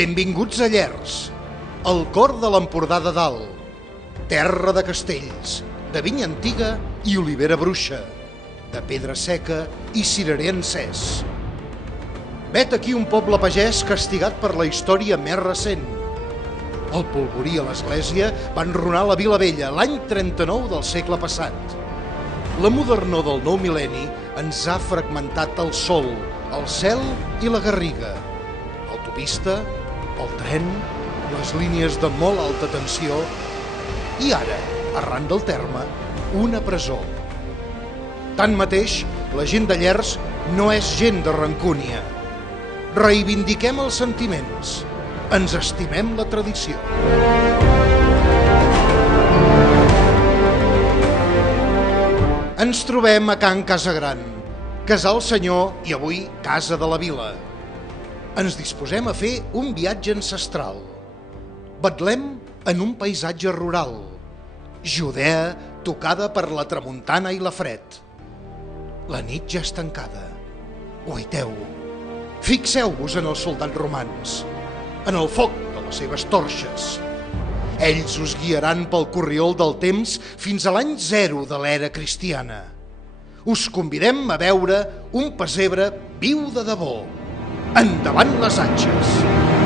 Benvinguts a Llers, el cor de l'Empordà de Dalt, terra de castells, de vinya antiga i olivera bruixa, de pedra seca i cirerer encès. Vet aquí un poble pagès castigat per la història més recent. El polvorí a l'església va enrunar la Vila Vella l'any 39 del segle passat. La modernor del nou mil·lenni ens ha fragmentat el sol, el cel i la garriga. L'autopista, el tren, les línies de molt alta tensió i ara, arran del terme, una presó. Tanmateix, la gent de Llers no és gent de rancúnia. Reivindiquem els sentiments, ens estimem la tradició. Ens trobem a Can Casagran, Casal Senyor i avui Casa de la Vila. Ens disposem a fer un viatge ancestral. Betlem en un paisatge rural. Judea tocada per la tramuntana i la fred. La nit ja és tancada. Guaiteu. Fixeu-vos en els soldats romans, en el foc de les seves torxes. Ells us guiaran pel corriol del temps fins a l'any 0 de l'era cristiana. Us convidem a veure un pessebre viu de debò. Endavant les atxes!